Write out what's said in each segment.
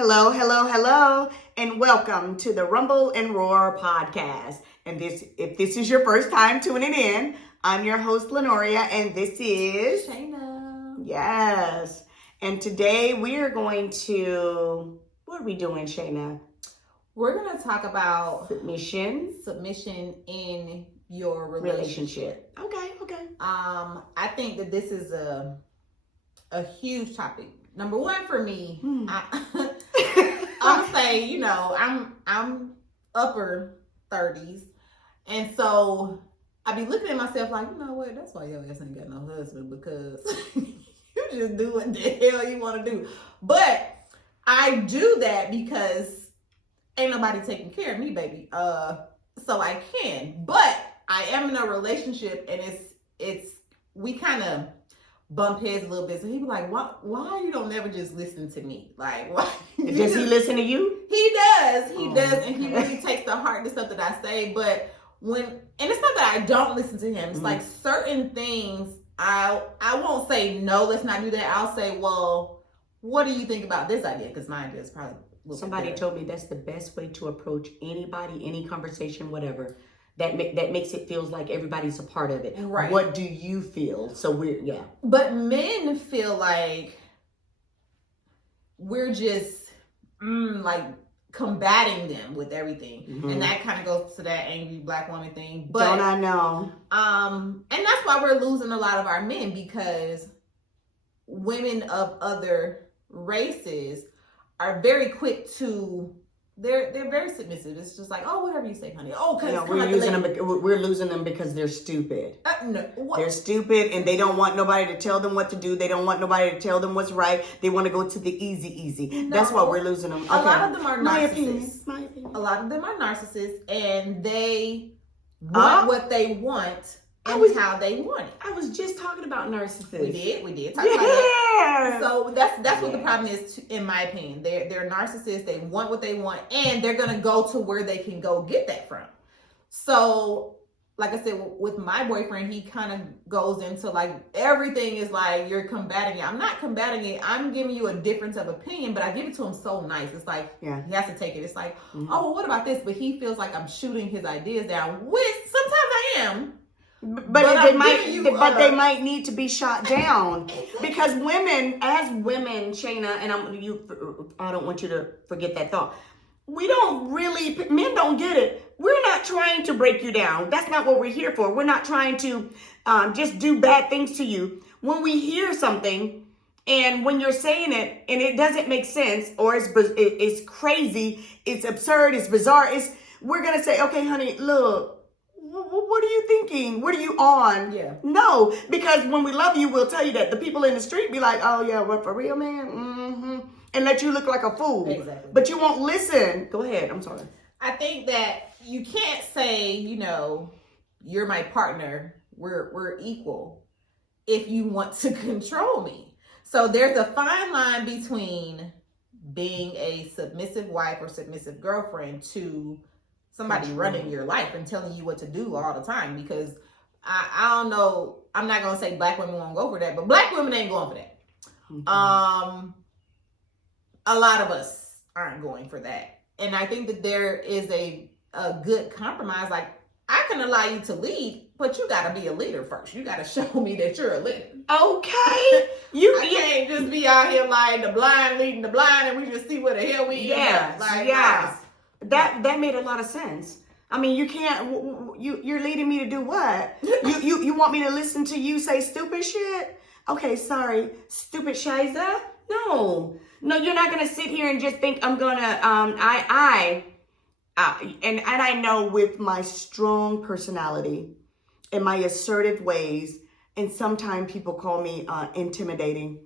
Hello, hello, hello, and welcome to the Rumble and Roar podcast. And if this is your first time tuning in, I'm your host, Lenoria, and this is Shayna. Yes. And today we are going to, what are we doing, Shayna? We're going to talk about submission in your relationship. Okay. I think that this is a huge topic. Number one for me, I'll say, I'm upper 30s, and so I be looking at myself like, you know what? That's why your ass ain't got no husband, because you just do what the hell you want to do. But I do that because ain't nobody taking care of me, baby. So I can, but I am in a relationship, and we kind of bump heads a little bit. So he be like, why you don't never just listen to me? Like, why? Does he listen to you? He does. He does. And he really takes to heart the stuff that I say. But and it's not that I don't listen to him. It's like certain things I won't say, no, let's not do that. I'll say, well, what do you think about this idea? Because my idea is probably somebody told me that's the best way to approach anybody, any conversation, whatever. That makes it feels like everybody's a part of it. Right. What do you feel? So But men feel like we're just like combating them with everything. Mm-hmm. And that kind of goes to that angry black woman thing. But don't I know? And that's why we're losing a lot of our men, because women of other races are very quick to They're very submissive. It's just like, oh, whatever you say, honey. Oh, because we're losing them because they're stupid. No, they're stupid, and they don't want nobody to tell them what to do. They don't want nobody to tell them what's right. They want to go to the easy. No, that's why we're losing them. Okay. A lot of them are narcissists. My opinion. A lot of them are narcissists, and they want what they want and how they want it. I was just talking about narcissists. We did talk about that. So that's what the problem is, in my opinion. They're narcissists. They want what they want, and they're gonna go to where they can go get that from. So, like I said, with my boyfriend, he kind of goes into like everything is like you're combating it. I'm not combating it. I'm giving you a difference of opinion, but I give it to him so nice. It's like he has to take it. It's like, oh, well, what about this? But he feels like I'm shooting his ideas down. Which sometimes I am. But they might need to be shot down because women, Shayna, and I don't want you to forget that thought. Men don't get it. We're not trying to break you down. That's not what we're here for. We're not trying to just do bad things to you. When we hear something and when you're saying it and it doesn't make sense, or it's crazy, it's absurd, it's bizarre, we're going to say, okay, honey, look, what are you thinking? What are you on? Yeah. No, because when we love you, we'll tell you that. The people in the street be like, oh, yeah, what, for real, man? Mm-hmm. And let you look like a fool. Exactly. But you won't listen. Go ahead. I'm sorry. I think that you can't say, you're my partner, we're equal, if you want to control me. So there's a fine line between being a submissive wife or submissive girlfriend to somebody running your life and telling you what to do all the time. Because I don't know, I'm not going to say black women won't go for that, but black women ain't going for that. Mm-hmm. A lot of us aren't going for that. And I think that there is a good compromise. Like, I can allow you to lead, but you got to be a leader first. You got to show me that you're a leader. Okay. I can't just be out here like the blind leading the blind and we just see what the hell we Yes. That made a lot of sense. I mean, you can't. You're leading me to do what? You want me to listen to you say stupid shit? Okay, sorry, stupid shiza. No, you're not gonna sit here and just think I'm gonna. And I know with my strong personality and my assertive ways, and sometimes people call me intimidating.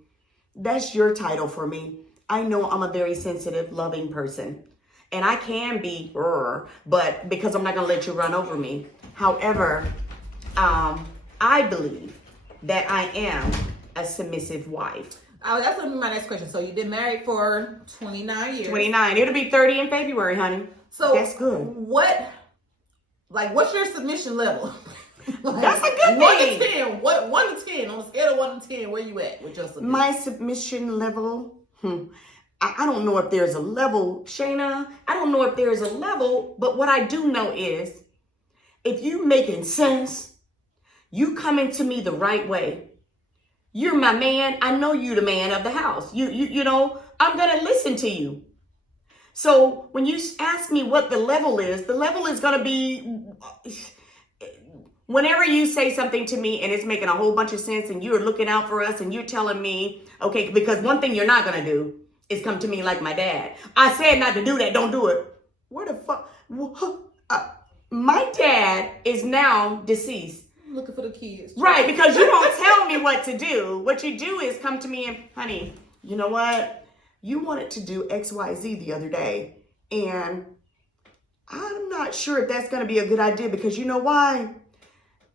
That's your title for me. I know I'm a very sensitive, loving person. And I can be, but because I'm not going to let you run over me. However, I believe that I am a submissive wife. Oh, that's going to be my next question. So you've been married for 29 years. 29. It'll be 30 in February, honey. So that's good. What's your submission level? That's a good thing. 1 to 10. What 1 to 10 on a scale of 1 to 10? Where you at with your submission? My submission level. I don't know if there's a level, Shayna. I don't know if there's a level, but what I do know is if you making sense, you coming to me the right way. You're my man. I know you the man of the house. You know, I'm going to listen to you. So when you ask me what the level is going to be whenever you say something to me and it's making a whole bunch of sense and you're looking out for us and you're telling me, okay, because one thing you're not going to do is come to me like my dad. I said not to do that. Don't do it. Where the fuck? My dad is now deceased. Looking for the kids. Right, because you don't tell me what to do. What you do is come to me and, honey, you know what? You wanted to do XYZ the other day. And I'm not sure if that's going to be a good idea because you know why?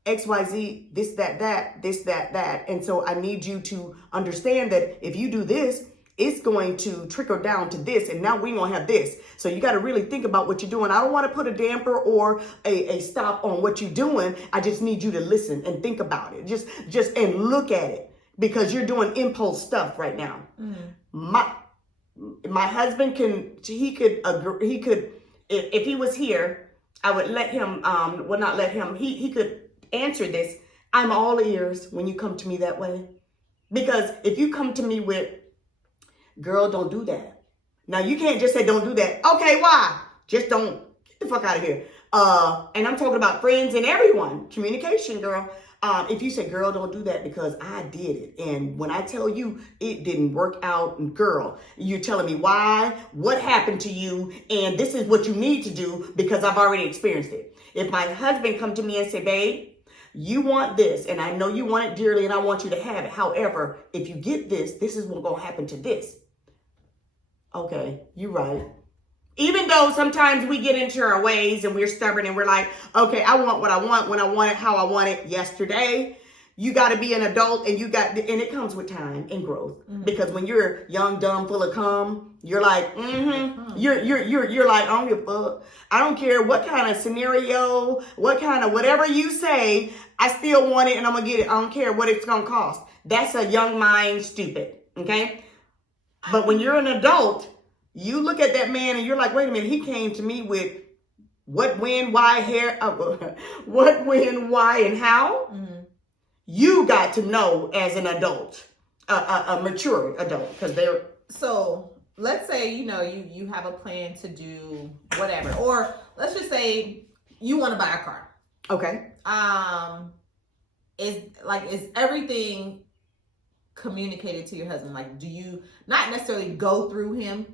XYZ, this, that, this, that. And so I need you to understand that if you do this, it's going to trickle down to this, and now we're going to have this. So you got to really think about what you're doing. I don't want to put a damper or a stop on what you're doing. I just need you to listen and think about it. Just and look at it because you're doing impulse stuff right now. My husband could if he was here, I would let him, not let him, he could answer this. I'm all ears when you come to me that way. Because if you come to me with, girl, don't do that. Now, you can't just say, don't do that. Okay, why? Just don't. Get the fuck out of here. And I'm talking about friends and everyone. Communication, girl. If you say, girl, don't do that because I did it. And when I tell you it didn't work out, girl, you're telling me why, what happened to you, and this is what you need to do because I've already experienced it. If my husband come to me and say, babe, you want this, and I know you want it dearly, and I want you to have it. However, if you get this, this is what's going to happen to this. Okay, you're right. Even though sometimes we get into our ways and we're stubborn and we're like, okay, I want what I want when I want it, how I want it yesterday. You got to be an adult and and it comes with time and growth. Mm-hmm. Because when you're young, dumb, full of cum, you're like, you're like, I don't give a fuck. I don't care what kind of scenario, what kind of whatever you say, I still want it and I'm going to get it. I don't care what it's going to cost. That's a young mind stupid. Okay. But when you're an adult, you look at that man and you're like, wait a minute, he came to me with what, when, why, what, when, why, and how. Mm-hmm. You got to know as an adult, a mature adult, because they're. So let's say, you have a plan to do whatever, or let's just say you want to buy a car. Okay. Is everything communicated to your husband? Like, do you not necessarily go through him,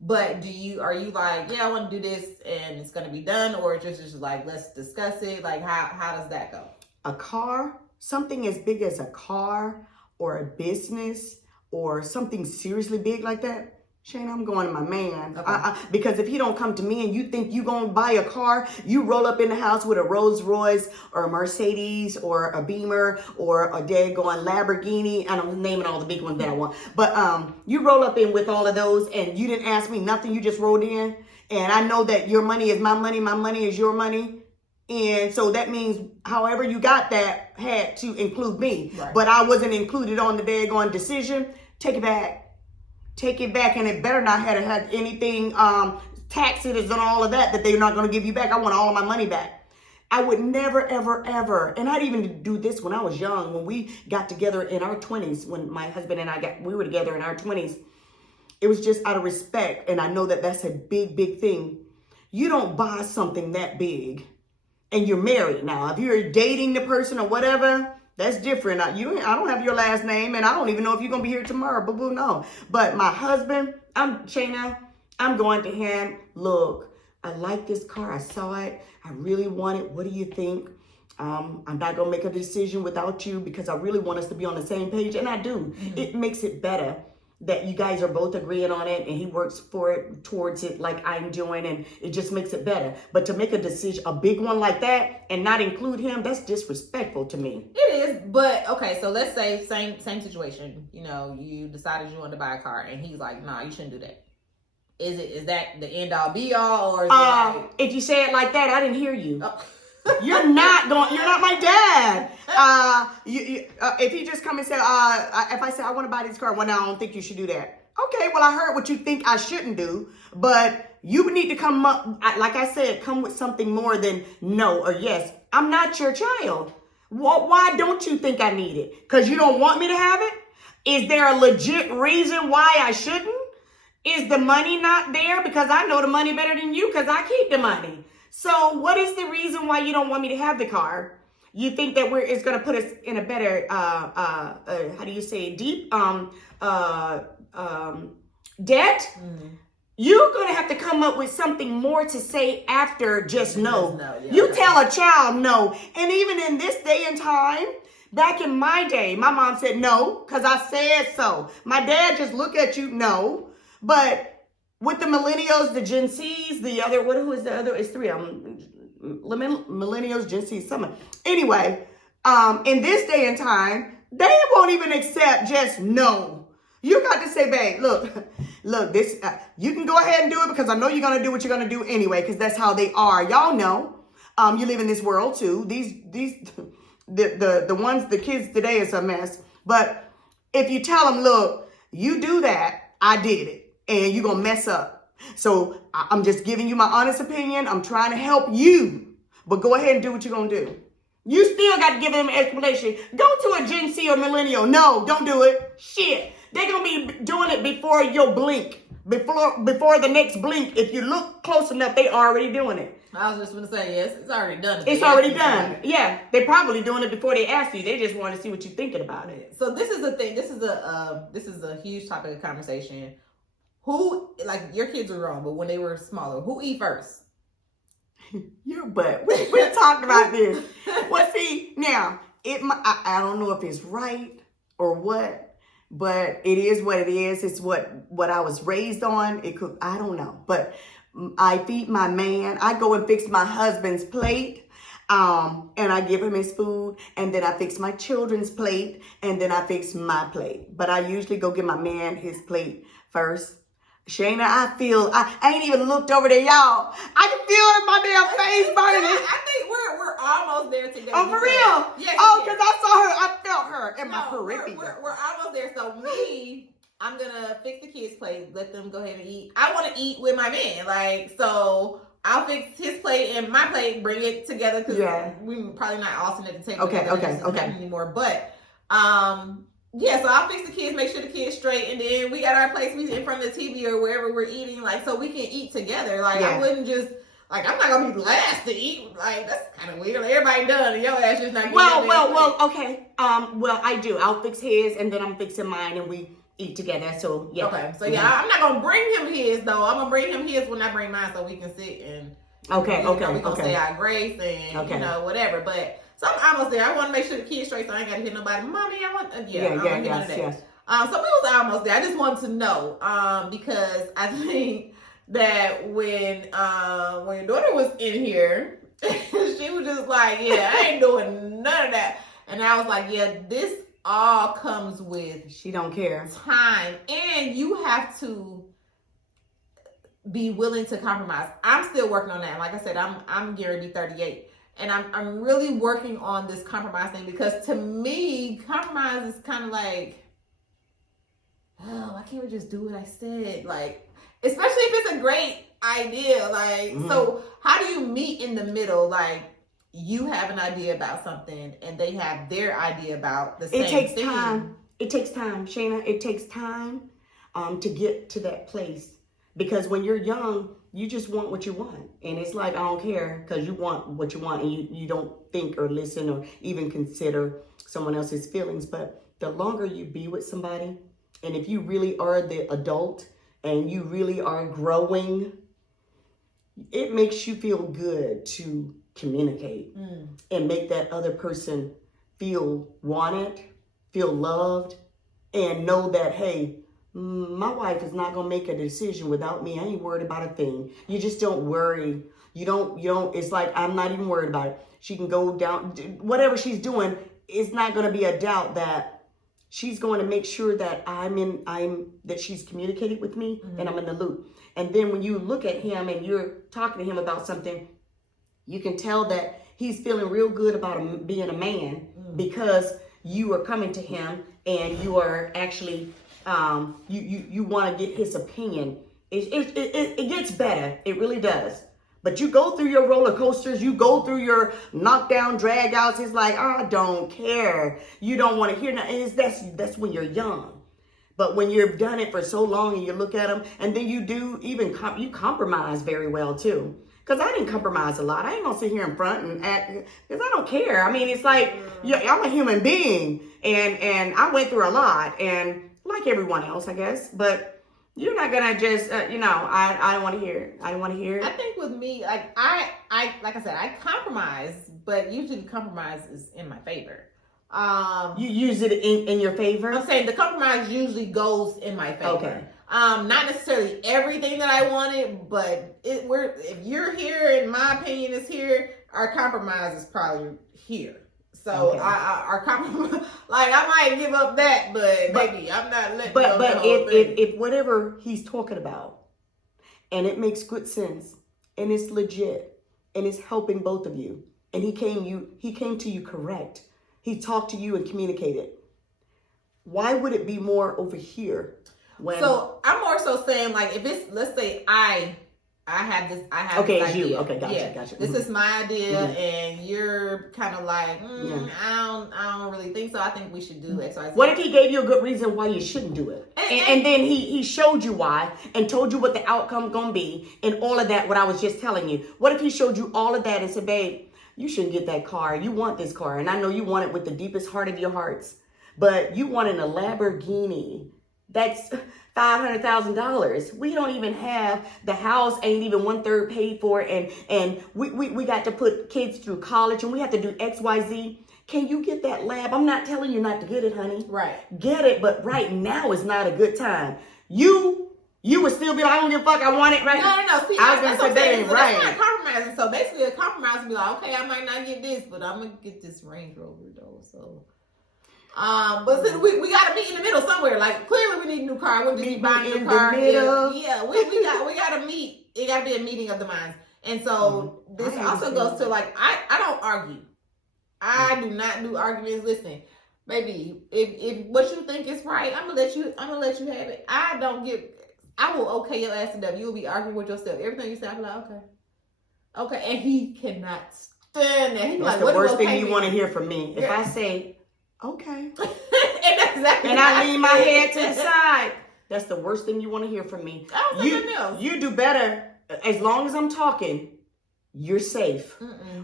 but are you like, yeah, I want to do this and it's going to be done, or just like, let's discuss it? Like, how does that go? A car, something as big as a car or a business or something seriously big like that, Shane, I'm going to my man. Okay. Because if he don't come to me and you think you going to buy a car, you roll up in the house with a Rolls Royce or a Mercedes or a Beamer or a daggone Lamborghini. I'm naming all the big ones that I want. But you roll up in with all of those and you didn't ask me nothing. You just rolled in. And I know that your money is my money is your money. And so that means however you got that had to include me. Right. But I wasn't included on the daggone decision. Take it back. Take it back, and it better not have had anything, taxes and all of that they're not going to give you back. I want all of my money back. I would never, ever, ever, and I'd even do this when I was young, when we got together in our 20s, when my husband and we were together in our 20s. It was just out of respect, and I know that that's a big, big thing. You don't buy something that big, and you're married. Now, if you're dating the person or whatever, that's different. I don't have your last name, and I don't even know if you're going to be here tomorrow. Boo-boo, no. But my husband, Shayna, I'm going to him, look, I like this car. I saw it. I really want it. What do you think? I'm not going to make a decision without you because I really want us to be on the same page, and I do. Mm-hmm. It makes it better that you guys are both agreeing on it, and he works towards it like I'm doing, and it just makes it better. But to make a decision, a big one like that, and not include him, that's disrespectful to me. It is, but okay, so let's say same situation. You decided you wanted to buy a car, and he's like, "Nah, you shouldn't do that." Is that the end all be all, or is it if you say it like that, I didn't hear you. Oh. You're not my dad. If you just come and say, if I say I want to buy this car, well, no, I don't think you should do that. Okay, well, I heard what you think I shouldn't do, but you need to come up, like I said, come with something more than no or yes. I'm not your child. Why don't you think I need it? Because you don't want me to have it? Is there a legit reason why I shouldn't? Is the money not there? Because I know the money better than you because I keep the money. So what is the reason why you don't want me to have the car? You think that it's going to put us in a better, how do you say, deep debt? You're going to have to come up with something more to say after just no. You tell a child no. And even in this day and time, back in my day, my mom said no because I said so. My dad just look at you, no. But with the millennials, the Gen Zs, who is the other? It's three of them. Millennials, Gen Z, summer. Anyway, in this day and time, they won't even accept just no. You got to say, babe, look, this, you can go ahead and do it because I know you're going to do what you're going to do anyway, because that's how they are. Y'all know, you live in this world too. The ones, the kids today is a mess. But if you tell them, look, you do that, I did it, and you're going to mess up. So I'm just giving you my honest opinion. I'm trying to help you, but go ahead and do what you're going to do. You still got to give them an explanation. Go to a Gen Z or millennial. No, don't do it. Shit. They're going to be doing it before your blink. Before the next blink. If you look close enough, they already doing it. I was just going to say, yes, it's already done. It's already done. Yeah, they're probably doing it before they ask you. They just want to see what you're thinking about it. So this is the thing. This is a huge topic of conversation. Who, like, your kids are wrong, but when they were smaller, who eat first? Your butt. We talked about this. Well, see, now, I don't know if it's right or what, but it is what it is. It's what I was raised on. I don't know. But I feed my man. I go and fix my husband's plate. And I give him his food, and then I fix my children's plate, and then I fix my plate. But I usually go give my man his plate first. Shayna, I ain't even looked over there, y'all. I can feel it in my damn face burning. I think we're almost there today. Oh, for real? Yes. Oh, because I saw her, I felt her in my periphery. We're almost there. So I'm gonna fix the kids' plate, let them go ahead and eat. I want to eat with my man, so I'll fix his plate and my plate, bring it together because we're probably not alternate the table. Okay. Anymore, but yeah, so I'll fix the kids, make sure the kids straight, and then we got our plates in front of the TV or wherever we're eating, so we can eat together. I wouldn't just, I'm not gonna be last to eat. That's kind of weird. Everybody done, and your ass just not getting Well, okay. Well, I do. I'll fix his, and then I'm fixing mine, and we eat together. So yeah. Okay. So I'm not gonna bring him his though. I'm gonna bring him his when I bring mine, so we can sit and we gonna say our grace and whatever. But. So I'm almost there. I want to make sure the kids straight, so I ain't got to hit nobody. Mommy, I want. Yes. So we was almost there. I just wanted to know, because I think that when your daughter was in here, she was just like, "Yeah, I ain't doing none of that," and I was like, "Yeah, this all comes with she don't care time, and you have to be willing to compromise." I'm still working on that. Like I said, I'm getting to be 38. And I'm really working on this compromise thing because to me, compromise is kind of like, oh, I can't just do what I said. Especially if it's a great idea. So how do you meet in the middle? You have an idea about something and they have their idea about the same thing. It takes time. It takes time, Shayna. It takes time to get to that place. Because when you're young, you just want what you want. And it's I don't care because you want what you want and you don't think or listen or even consider someone else's feelings. But the longer you be with somebody, and if you really are the adult and you really are growing, it makes you feel good to communicate and make that other person feel wanted, feel loved, and know that, hey, my wife is not going to make a decision without me. I ain't worried about a thing. You just don't worry. You don't, it's I'm not even worried about it. She can go down, whatever she's doing, it's not going to be a doubt that she's going to make sure that that she's communicated with me and I'm in the loop. And then when you look at him and you're talking to him about something, you can tell that he's feeling real good about being a man because you are coming to him and you are actually you want to get his opinion. It gets better. It really does. But you go through your roller coasters, you go through your knockdown drag outs. It's like, I don't care. You don't want to hear that. That's when you're young. But when you've done it for so long and you look at them, and then you do even you compromise very well too. Because I didn't compromise a lot. I ain't gonna sit here in front and act, because I don't care. I mean, it's like, I'm a human being, and I went through a lot, and like everyone else, I guess. But you're not gonna just, I don't want to hear it. I don't want to hear it. I think with me, like like I said, I compromise, but usually the compromise is in my favor. You use it in your favor? I'm saying the compromise usually goes in my favor. Okay. Not necessarily everything that I wanted, but if you're here and my opinion is here, our compromise is probably here. So okay. our compromise, like I might give up that, but maybe I'm not letting go. But if whatever he's talking about, and it makes good sense, and it's legit, and it's helping both of you, and he came to you correct. He talked to you and communicated. Why would it be more over here? So I'm more so saying, like, if it's, let's say I have this idea. Okay, gotcha. This is my idea, and you're kind of like, I don't really think so. I think we should do X, Y, Z. What if he gave you a good reason why you shouldn't do it? And then he showed you why and told you what the outcome gonna be and all of that, what I was just telling you. What if he showed you all of that and said, babe, you shouldn't get that car. You want this car. And I know you want it with the deepest heart of your hearts. But you want a Lamborghini. That's $500,000. We don't even have, the house ain't even 1/3 paid for. And we got to put kids through college and we have to do X, Y, Z. Can you get that lab? I'm not telling you not to get it, honey. Right. Get it. But right now is not a good time. You would still be like, I don't give a fuck, I want it right now. No. See, I was going to say that ain't right. That's not compromising. So basically, a compromise would be like, okay, I might not get this, but I'm going to get this Range Rover, though. So, but since we got to meet in the middle somewhere. Like, clearly we need a new car. I wouldn't just be buying a new car. Yeah, we got to meet. It got to be a meeting of the minds. And so this also goes to, like, I don't argue. I do not do arguments. Listen, baby, if what you think is right, I'm gonna let you have it. I will okay your ass to death. You'll be arguing with yourself. Everything you say, I'm like, okay. And he cannot stand that. He's That's like, the worst thing you want to hear from me. If I say, okay, and I lean my head to the side, that's the worst thing you want to hear from me. I don't think nothing else. You do better. As long as I'm talking, you're safe.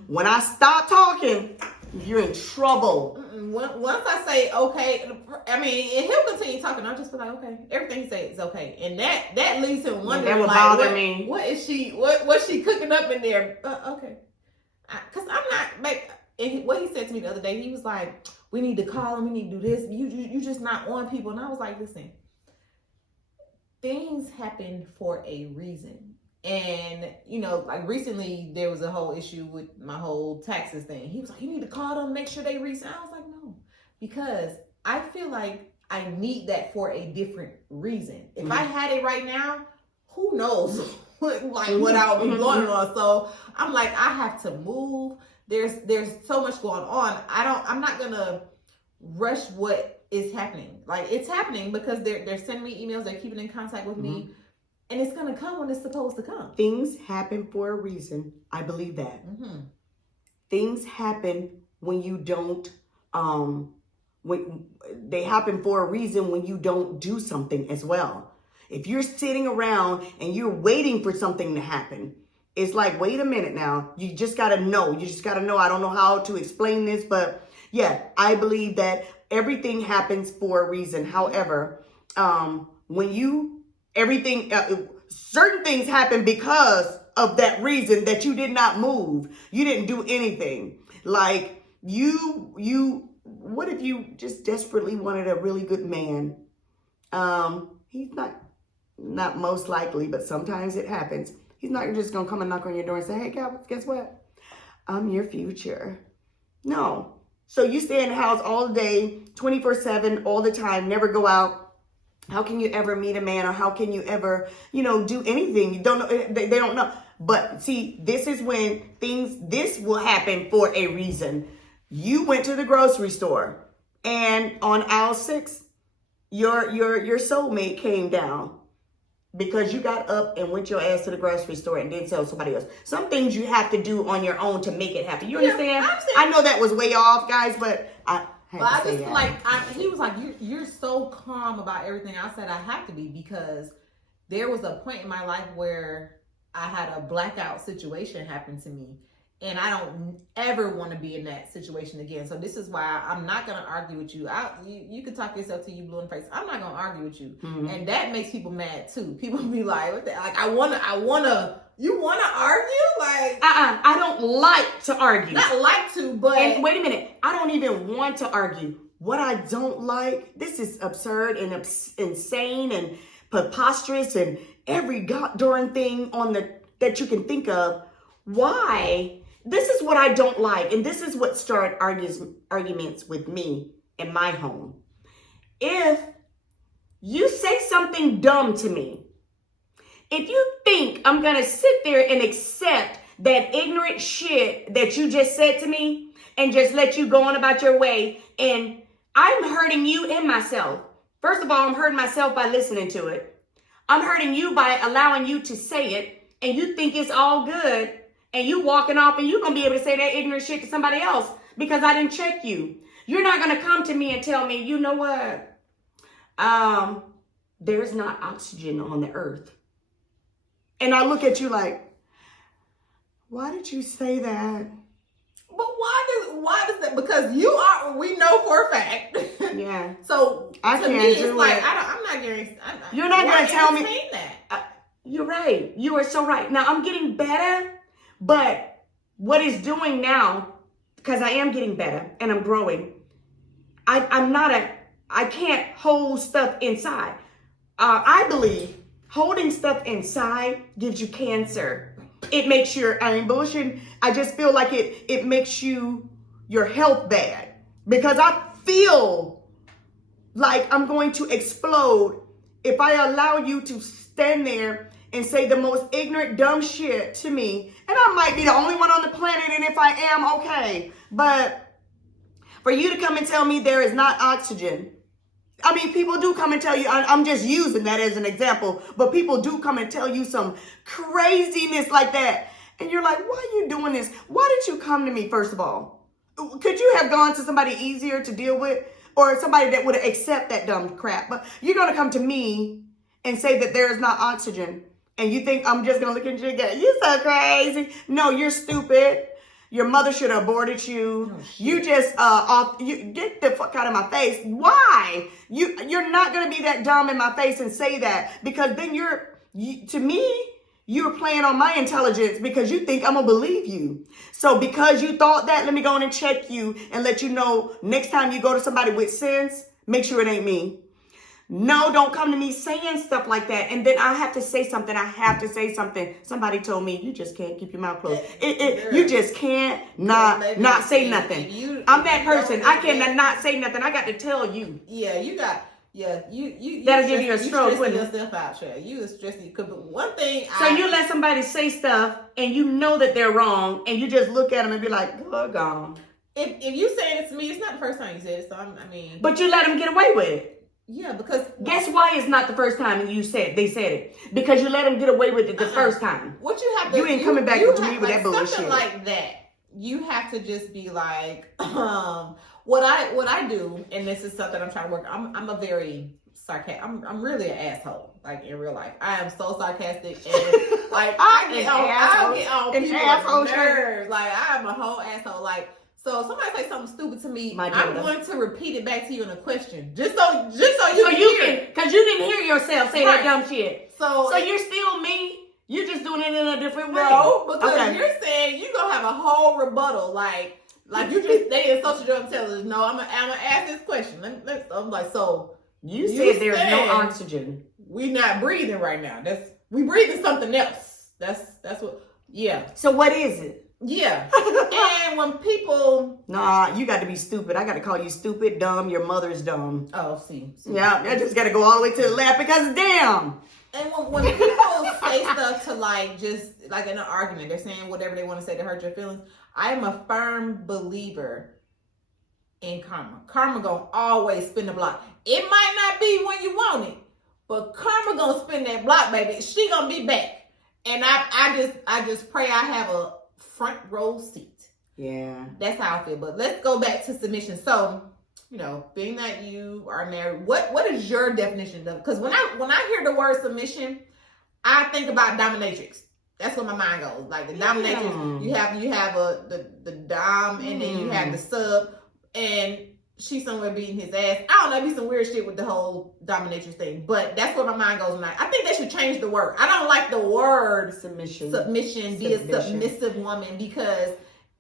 When I stop talking, you're in trouble. Once I say okay, I mean, and he'll continue talking. I'll just be like, okay, everything he says is okay, and that leaves him wondering, that would like, bother me. What is she? What's she cooking up in there? Okay, because I'm not. Like, and what he said to me the other day, he was like, "We need to call him. We need to do this. You just not on people." And I was like, "Listen, things happen for a reason." And, like recently there was a whole issue with my whole taxes thing. He was like, you need to call them, make sure they resign. I was like, no, because I feel like I need that for a different reason. If I had it right now, who knows what I'll be going on. So I'm like, I have to move. There's so much going on. I'm not going to rush what is happening. Like, it's happening because they're sending me emails. They're keeping in contact with me. And it's going to come when it's supposed to come. Things happen for a reason. I believe that. Things happen when you don't, when they happen for a reason when you don't do something as well. If you're sitting around and you're waiting for something to happen, it's like, wait a minute now. You just got to know. I don't know how to explain this, but yeah, I believe that everything happens for a reason. However, certain things happen because of that reason that you did not move. You didn't do anything. Like what if you just desperately wanted a really good man? He's not most likely, but sometimes it happens. He's not just going to come and knock on your door and say, hey, guess what? I'm your future. No. So you stay in the house all day, 24/7, all the time, never go out. How can you ever meet a man, or how can you ever, do anything? You don't know. They don't know. But see, this is when this will happen for a reason. You went to the grocery store and on aisle 6, your soulmate came down because you got up and went your ass to the grocery store and didn't tell somebody else. Some things you have to do on your own to make it happen. You understand? I know that was way off, guys, but he was like, you're so calm about everything. I said, I have to be, because there was a point in my life where I had a blackout situation happen to me, and I don't ever want to be in that situation again. So this is why I'm not going to argue with you. You can talk yourself till you blue in the face. I'm not going to argue with you. Mm-hmm. And that makes people mad too. People be like, what the, like, you want to argue? Like, I don't like to argue. Not like to, but. And wait a minute. I don't even want to argue. What I don't like, this is absurd and insane and preposterous and every darn thing that you can think of. Why? This is what I don't like, and this is what started arguments with me in my home. If you say something dumb to me, if you think I'm gonna sit there and accept that ignorant shit that you just said to me and just let you go on about your way, and I'm hurting you and myself. First of all, I'm hurting myself by listening to it. I'm hurting you by allowing you to say it, and you think it's all good. And you walking off and you're going to be able to say that ignorant shit to somebody else because I didn't check you. You're not going to come to me and tell me, you know what? There's not oxygen on the earth. And I look at you like, why did you say that? But why does that? Because we know for a fact. Yeah. So I to can't me, it's do like, it. I'm not getting. You're not going to tell me that. You're right. You are so right. Now I'm getting better. But what it's doing now, because I am getting better and I'm growing, I can't hold stuff inside. I believe holding stuff inside gives you cancer. It makes I ain't bullshitting. I just feel like it makes your health bad, because I feel like I'm going to explode if I allow you to stand there and say the most ignorant, dumb shit to me. And I might be the only one on the planet, and if I am, okay. But for you to come and tell me there is not oxygen. I mean, people do come and tell you, I'm just using that as an example, but people do come and tell you some craziness like that. And you're like, why are you doing this? Why did you come to me, first of all? Could you have gone to somebody easier to deal with, or somebody that would accept that dumb crap? But you're going to come to me and say that there is not oxygen. And you think I'm just going to look at you and go, you're so crazy. No, you're stupid. Your mother should have aborted you. Oh, you just, you get the fuck out of my face. Why? You're not going to be that dumb in my face and say that, because then to me, you're playing on my intelligence because you think I'm going to believe you. So because you thought that, let me go in and check you and let you know next time you go to somebody with sense, make sure it ain't me. No, don't come to me saying stuff like that. And then I have to say something. I have to say something. Somebody told me, you just can't keep your mouth closed. You just can't not say nothing. I'm that person. I cannot not say nothing. I got to tell you. Yeah, you that'll give you a stroke, wouldn't it? Yourself out, Trey. You stressing. One thing. So you let somebody say stuff and you know that they're wrong, and you just look at them and be like, "Go gone." If you saying it to me, it's not the first time you said it. So But you let them get away with it. Yeah, because guess why it's not the first time they said it? Because you let them get away with it the first time. What you have to, you ain't coming back to me with that bullshit. Something like that. You have to just be like, what I do, and this is something I'm trying to work. I'm a very sarcastic. I'm really an asshole. Like in real life, I am so sarcastic, and like I get on people's nerves. Like I am a whole asshole. Like. So if somebody say something stupid to me, I'm going to repeat it back to you in a question, just so you can, because you didn't hear yourself say that dumb shit. So you're still me. You're just doing it in a different way. No, because you're saying you're gonna have a whole rebuttal, like you just they insult your intelligence. No, I'm gonna ask this question. I'm like, so you said there's no oxygen. We not breathing right now. We breathing something else. That's what. Yeah. So what is it? Yeah. And when people... Nah, you got to be stupid. I got to call you stupid, dumb. Your mother's dumb. Oh, see. Yeah, I just got to go all the way to the left because damn. And when people say stuff to just like in an argument, they're saying whatever they want to say to hurt your feelings. I am a firm believer and karma. Karma gonna always spin the block. It might not be when you want it, but karma gonna spin that block, baby. She gonna be back. And I just pray I have a front row seat. Yeah. That's how I feel. But let's go back to submission. So, being that you are married, what is your definition of? Because when I hear the word submission, I think about dominatrix. That's where my mind goes. Like the dominatrix, you have the dom, and then you have the sub, and she's somewhere beating his ass. I don't know, it'd be some weird shit with the whole dominatrix thing, but that's where my mind goes. I think they should change the word. I don't like the word submission. Be a submissive woman, because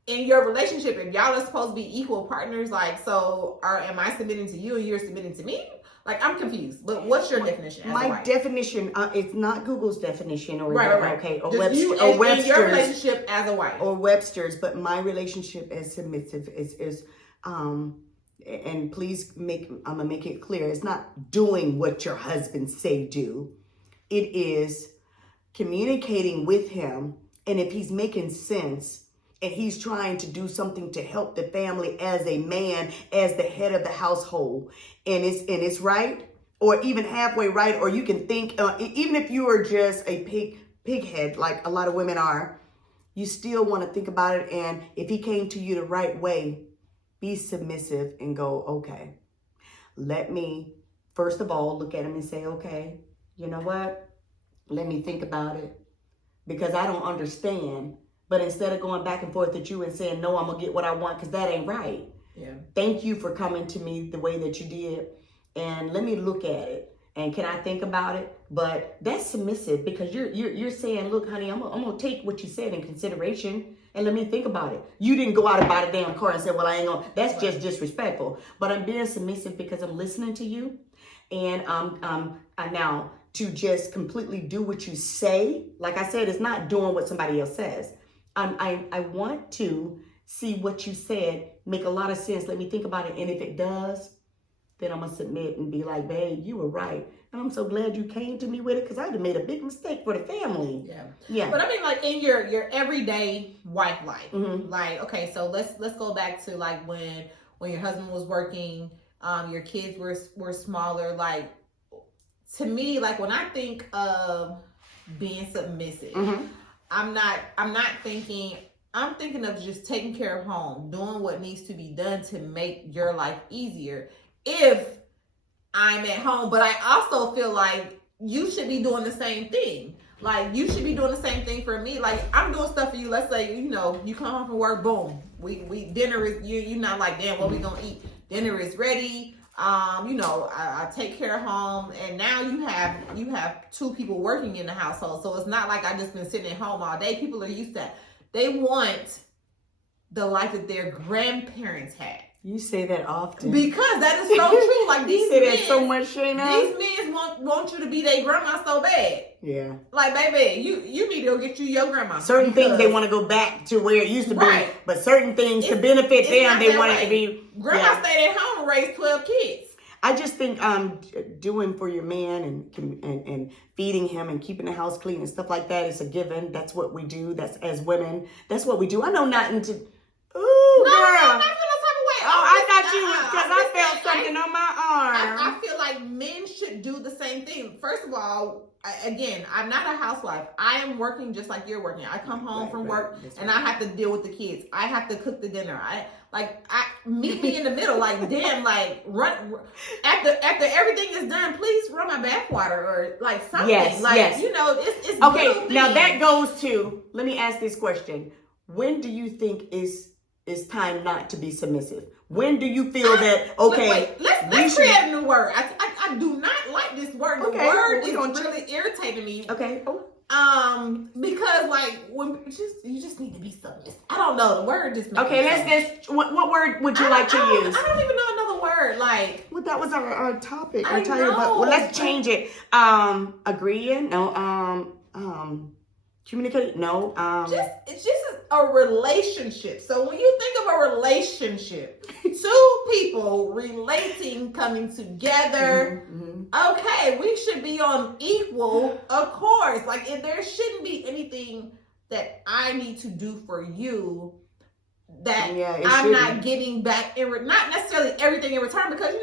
in your relationship, if y'all are supposed to be equal partners, am I submitting to you and you're submitting to me? Like, I'm confused. But what's your definition? My definition, it's not Google's definition or right. Okay, or Webster's. In your relationship as a wife, or Webster's. But my relationship as submissive is and please I'm gonna make it clear. It's not doing what your husband say do. It is communicating with him, and if he's making sense, and he's trying to do something to help the family as a man, as the head of the household, and it's right, or even halfway right, or you can think, even if you are just a pig head, like a lot of women are, you still want to think about it. And if he came to you the right way, be submissive and go, okay, let me, first of all, look at him and say, okay, you know what? Let me think about it, because I don't understand. But instead of going back and forth at you and saying, no, I'm going to get what I want, because that ain't right. Yeah. Thank you for coming to me the way that you did. And let me look at it. And can I think about it? But that's submissive, because you're saying, look, honey, I'm going to take what you said in consideration, and let me think about it. You didn't go out and buy the damn car and say, well, I ain't going to. That's just disrespectful. But I'm being submissive because I'm listening to you. And now to just completely do what you say, like I said, it's not doing what somebody else says. I want to see what you said make a lot of sense. Let me think about it. And if it does, then I'm going to submit and be like, babe, you were right. And I'm so glad you came to me with it, because I would have made a big mistake for the family. Yeah. But I mean, like, in your everyday wife life, like, okay, so let's go back to like when your husband was working, your kids were smaller. Like, to me, like, when I think of being submissive, I'm thinking of just taking care of home, doing what needs to be done to make your life easier if I'm at home. But I also feel like you should be doing the same thing. Like, you should be doing the same thing for me. Like, I'm doing stuff for you. Let's say, you come home from work, boom. We dinner is, you're not like, damn, what we gonna eat? Dinner is ready. I take care of home, and now you have two people working in the household. So it's not like I just been sitting at home all day. People are used to that. They want the life that their grandparents had. You say that often. Because that is so true. Like, these say men, that so much, Shayna. These men want you to be their grandma so bad. Yeah. Like, baby, you need to go get you your grandma. Certain things they want to go back to where it used to be, but certain things to benefit them, they want it to be. Grandma stayed at home and raised 12 kids. I just think doing for your man and feeding him and keeping the house clean and stuff like that is a given. That's what we do. That's, as women, that's what we do. I know nothing to. Ooh, no, girl. I'm not feeling no type of way. Oh, I thought you was, because I felt something on my arm. I feel like men should do the same thing. First of all, again, I'm not a housewife. I am working just like you're working. I come home from work and I have to deal with the kids. I have to cook the dinner. Meet me in the middle. Like, damn, like, run after everything is done, please run my bathwater or like something. Yes, like, yes. It's okay. Now that goes to, let me ask this question. When do you think is time not to be submissive? When do you feel that, okay, let's create a new word. I do not like this word. The word is really irritating me. Okay. Because like, when you just need to be submissive. I don't know, the word just makes what word would you like to use? I don't even know another word. Like, well, that was our topic. I tell you about. Well, let's change it. Agreeing? No. Communicate? No. It's just a relationship. So when you think of a relationship, two people relating, coming together, okay, we should be on equal accords. Like, if there shouldn't be anything that I need to do for you that I'm not getting back not necessarily everything in return, because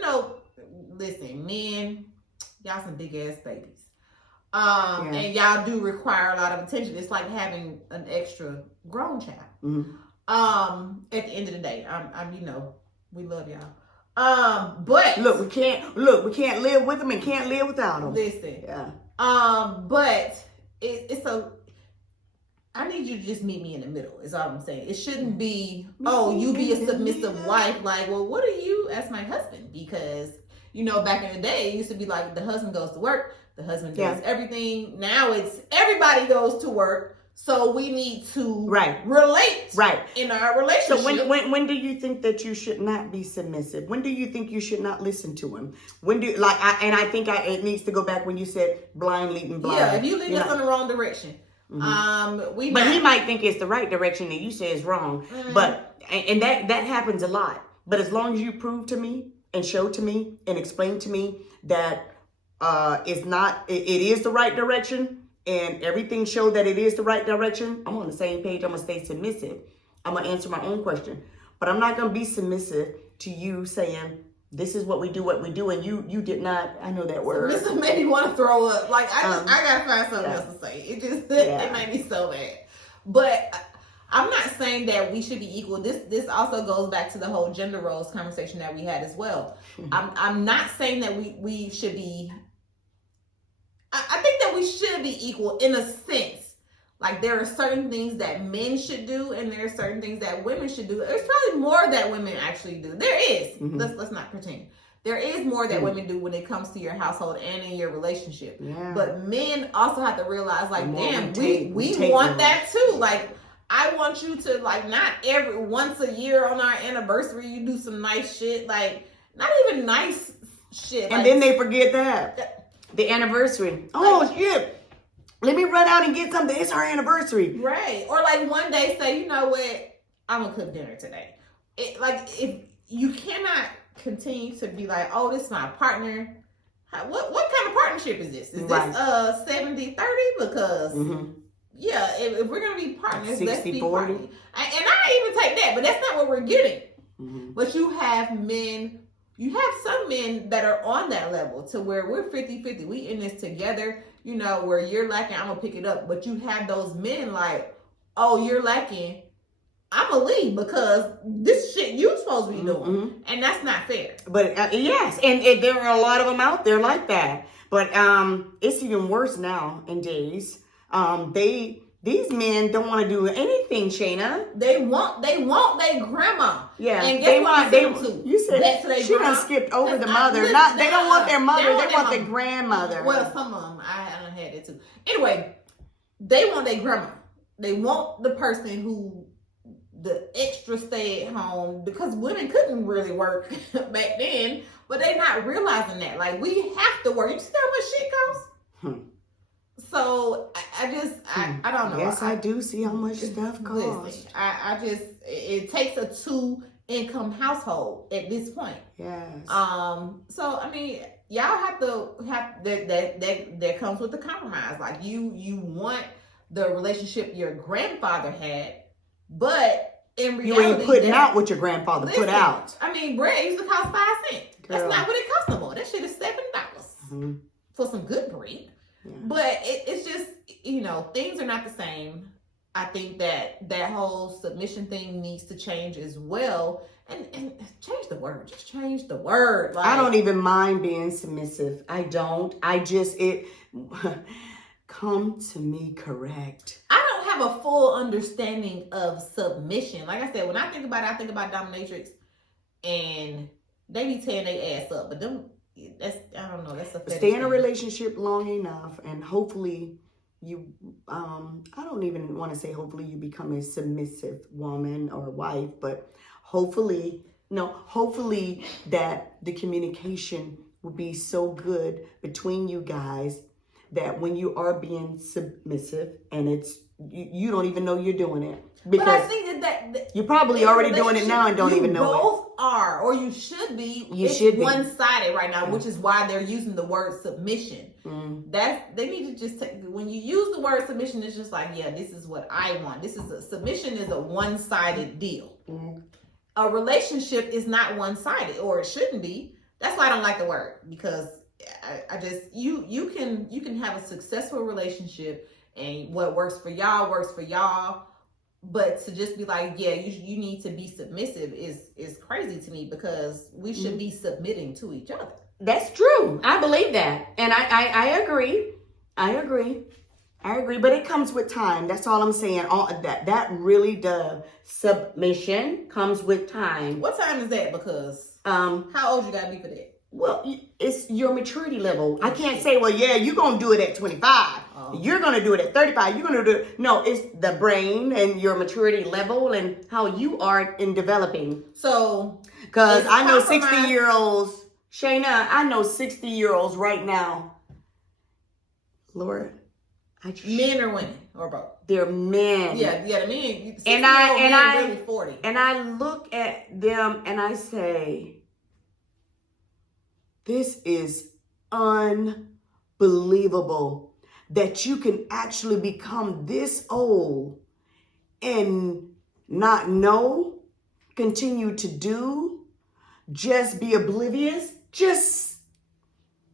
listen, men, y'all some big ass babies. And y'all do require a lot of attention. It's like having an extra grown child. At the end of the day, we love y'all. But we can't live with them and can't live without them. Listen. But I need you to just meet me in the middle, is all I'm saying. It shouldn't be, you be a submissive wife. Like, well, what are you as my husband? Because, back in the day, it used to be like the husband goes to work, the husband does everything. Now it's everybody goes to work, so we need to relate in our relationship. So when do you think that you should not be submissive? When do you think you should not listen to him? I think it needs to go back when you said blind leading blind. Yeah, if you lead us in the wrong direction. But he might think it's the right direction and you say it's wrong. But and that happens a lot. But as long as you prove to me and show to me and explain to me that it is the right direction, and everything show that it is the right direction, I'm on the same page. I'm gonna stay submissive. I'm gonna answer my own question, but I'm not gonna be submissive to you saying this is what we do, and you did not. I know that word. This made me want to throw up. Like I gotta find something else to say. It just it made me so mad. But I'm not saying that we should be equal. This also goes back to the whole gender roles conversation that we had as well. I'm not saying that we should be. I think that we should be equal in a sense. Like there are certain things that men should do, and there are certain things that women should do. There's probably more that women actually do. There is. Let's not pretend. There is more that women do when it comes to your household and in your relationship. Yeah. But men also have to realize, like, damn, we want that too. Like, I want you to, like, not once a year on our anniversary, you do some nice shit. Like, not even nice shit. And then they forget that. The anniversary. Oh, shit. Let me run out and get something. It's our anniversary. Right. Or like one day say, you know what? I'm going to cook dinner today. If you cannot continue to be like, oh, this is my partner. What kind of partnership is this? Is this 70-30? Because, if we're going to be partners, 60, let's be 40. Partners. And I even take that, but that's not what we're getting. But you have some men that are on that level to where we're 50-50. We in this together, where you're lacking, I'm going to pick it up. But you have those men like, oh, you're lacking, I'm going to leave because this shit you supposed to be doing. And that's not fair. But yes, and there are a lot of them out there like that. But it's even worse now in days. These men don't want to do anything, Shayna. They want their grandma. Yeah, and they want to. You said she done skipped over the mother. They don't want their mother. They want their grandmother. Well, some of them I done had that too. Anyway, they want their grandma. They want the person who the extra stay at home, because women couldn't really work back then, but they're not realizing that. Like, we have to work. You see how much shit costs? So I don't know. Yes, I do see how much stuff costs. Listen, it takes a 2-income household at this point. Yes. So I mean, y'all have that comes with the compromise. Like you want the relationship your grandfather had, but in reality, you ain't putting out what your grandfather put out. I mean, bread used to cost 5 cents. Girl. That's not what it costs no more. That shit is $7 for some good bread. Yeah. But it's just, things are not the same. I think that whole submission thing needs to change as well. And change the word. Just change the word. Like, I don't even mind being submissive. I don't. Come to me correct. I don't have a full understanding of submission. Like I said, when I think about it, I think about dominatrix. And they be tearing their ass up. But I don't know. That's a stay in a relationship long enough, and hopefully you. I don't even want to say hopefully you become a submissive woman or wife, but hopefully that the communication will be so good between you guys that when you are being submissive and it's you don't even know you're doing it. Because but I think that you're probably already doing it now and don't even know it. You both are, or you should be. It's one-sided right now, which is why they're using the word submission. They need to just take, when you use the word submission, it's just like, yeah, this is what I want. Submission is a one-sided deal. Mm-hmm. A relationship is not one-sided, or it shouldn't be. That's why I don't like the word, because I just you can have a successful relationship and what works for y'all, but to just be like, yeah, you need to be submissive is crazy to me, because we should be submitting to each other. That's true. I believe that, and I agree. I agree, but it comes with time. That's all I'm saying. All that really does. Submission comes with time. What time is that? Because how old you gotta be for that? Well, it's your maturity level. I can't say, well, yeah, you're going to do it at 25. Oh. You're going to do it at 35. You're going to do it. No, it's the brain and your maturity level and how you are in developing. So, because I know 60-year-olds, Shayna, I know 60-year-olds right now. Lord, men or women or both? They're men. Yeah, the men. And I really 40. And I look at them and I say, this is unbelievable that you can actually become this old and not know, continue to do, just be oblivious. Just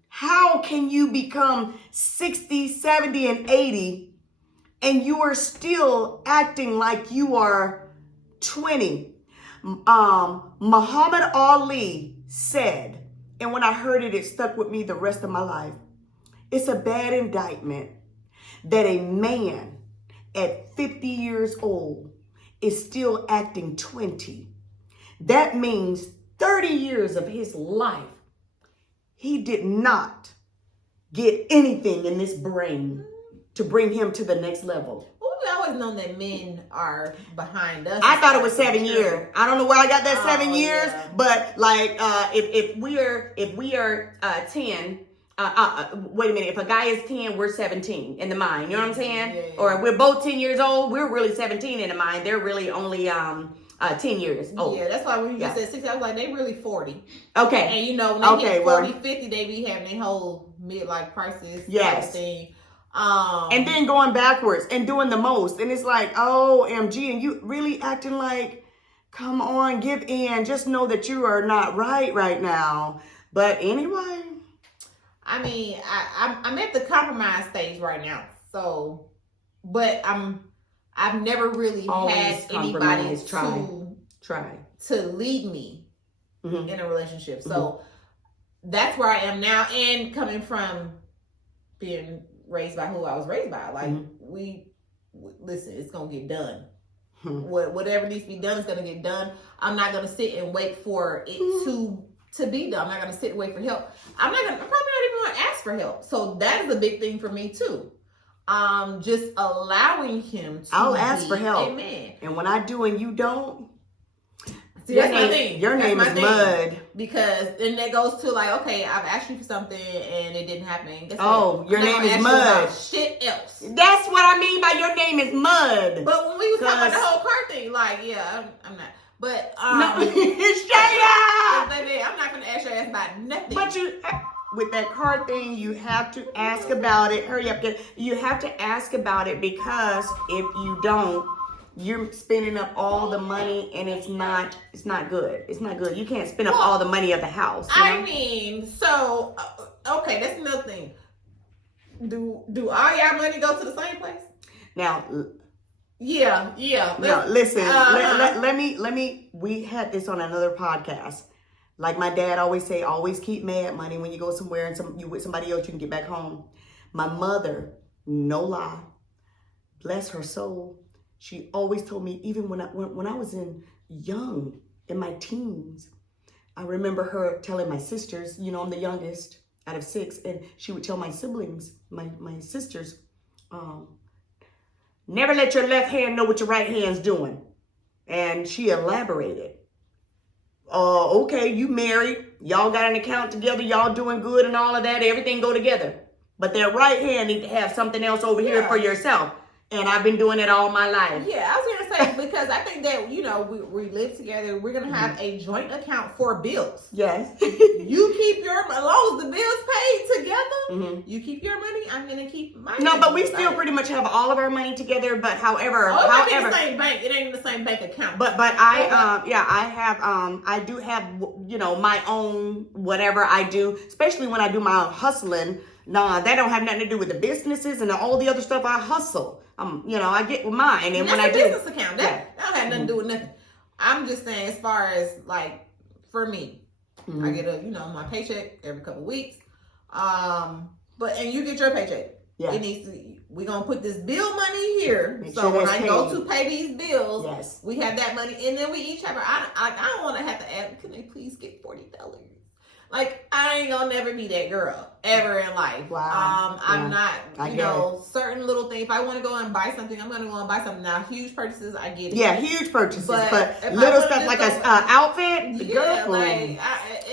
how can you become 60, 70, and 80 and you are still acting like you are 20? Muhammad Ali said, and when I heard it, it stuck with me the rest of my life. It's a bad indictment that a man at 50 years old is still acting 20. That means 30 years of his life, he did not get anything in this brain to bring him to the next level. We've always known that men are behind us. I thought it was 7 years. I don't know where I got that 7 years, yeah. But like if we are 10, wait a minute. If a guy is 10, we're 17 in the mind. You know what I'm saying? Yeah. Or we're both 10 years old. We're really 17 in the mind. They're really only 10 years old. Yeah, that's why when you just said 60, I was like, they really 40. Okay. And you know, when they hit 40, 50, they be having their whole midlife crisis type of thing. And then going backwards and doing the most. And it's like, OMG, and you really acting like, come on, give in. Just know that you are not right now. But anyway. I mean, I'm at the compromise stage right now. So, but I've never really had anybody to lead me in a relationship. So that's where I am now. And coming from being raised by who I was raised by, like listen, it's gonna get done. Whatever needs to be done is gonna get done. I'm not gonna sit and wait for it to be done. I'm not gonna sit and wait for help. I'm probably not even gonna ask for help. So that is a big thing for me too. Just allowing him to I'll ask for help. Amen. And when I do and you don't, see, that's my thing. Your name is Mud. Because then that goes to like, okay, I've asked you for something and it didn't happen. Your name is Mud. Shit else. That's what I mean by your name is Mud. But when we was talking about the whole car thing, like, yeah, I'm not. But no, straight up. Baby, I'm not gonna ask your ass about nothing. But with that car thing, you have to ask about it. Hurry up, you have to ask about it, because if you don't, you're spending up all the money and it's not good. It's not good. You can't spend up all the money of the house. You know? I mean, so okay, that's another thing. Do all y'all money go to the same place? Now, yeah. No, listen. Let me. We had this on another podcast. Like my dad always say, always keep mad money when you go somewhere and you with somebody else, you can get back home. My mother, no lie, bless her soul, she always told me, even when I was young in my teens, I remember her telling my sisters, you know, I'm the youngest out of 6, and she would tell my siblings, my sisters, never let your left hand know what your right hand's doing. And she elaborated. Okay, you married, y'all got an account together, y'all doing good and all of that, everything go together. But that right hand need to have something else over here for yourself. And I've been doing it all my life. Yeah, I was gonna say, because I think that, you know, we live together, we're gonna have a joint account for bills. Yes. You keep your, as long as the bills paid together, Mhm. You keep your money, I'm gonna keep my money. No, but we still pretty much have all of our money together. But however, it might be the same bank. It ain't in the same bank account. But I do have my own whatever I do, especially when I do my hustling. Nah, that don't have nothing to do with the businesses and all the other stuff I hustle. I get with mine, and when I do business account, that don't have nothing to do with nothing. I'm just saying, as far as like for me, I get my paycheck every couple of weeks. And you get your paycheck. Yeah. It needs to. We're gonna put this bill money here. Make So sure when that's I go to pay these bills, yes, we have that money, and then we each have. I don't want to have to ask. Can they please get $40? Like, I ain't gonna never be that girl ever in life. Wow. I'm not. Certain little things. If I want to go and buy something, I'm gonna go and buy something. Now, huge purchases, I get it. Yeah, huge purchases, but if little stuff like an outfit. Yeah,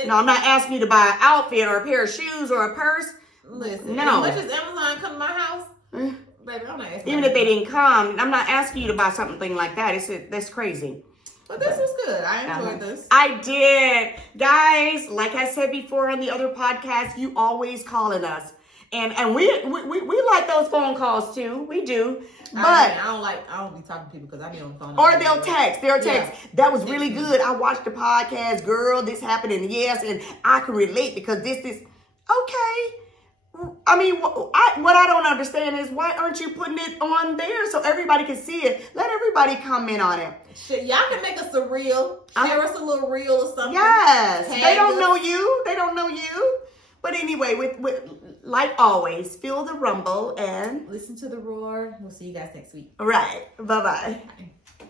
no, I'm not asking you to buy an outfit or a pair of shoes or a purse. Listen, no. as much as Amazon come to my house, baby, I'm not asking. Even if they didn't come, I'm not asking you to buy something like that. That's crazy. But this was good. I enjoyed this. I did. Guys, like I said before on the other podcast, you always calling us. And we like those phone calls too. We do. But I don't be talking to people because I be on the phone. Or they'll text. Yeah. That was really good. I watched the podcast, girl, this happened, and yes, and I can relate because this okay. I mean, what I don't understand is why aren't you putting it on there so everybody can see it? Let everybody comment on it. Shit, y'all can make us a reel. Share us a little reel or something. Yes. They don't know you. They don't know you. But anyway, with like always, feel the rumble and listen to the roar. We'll see you guys next week. All right. Bye-bye. Bye.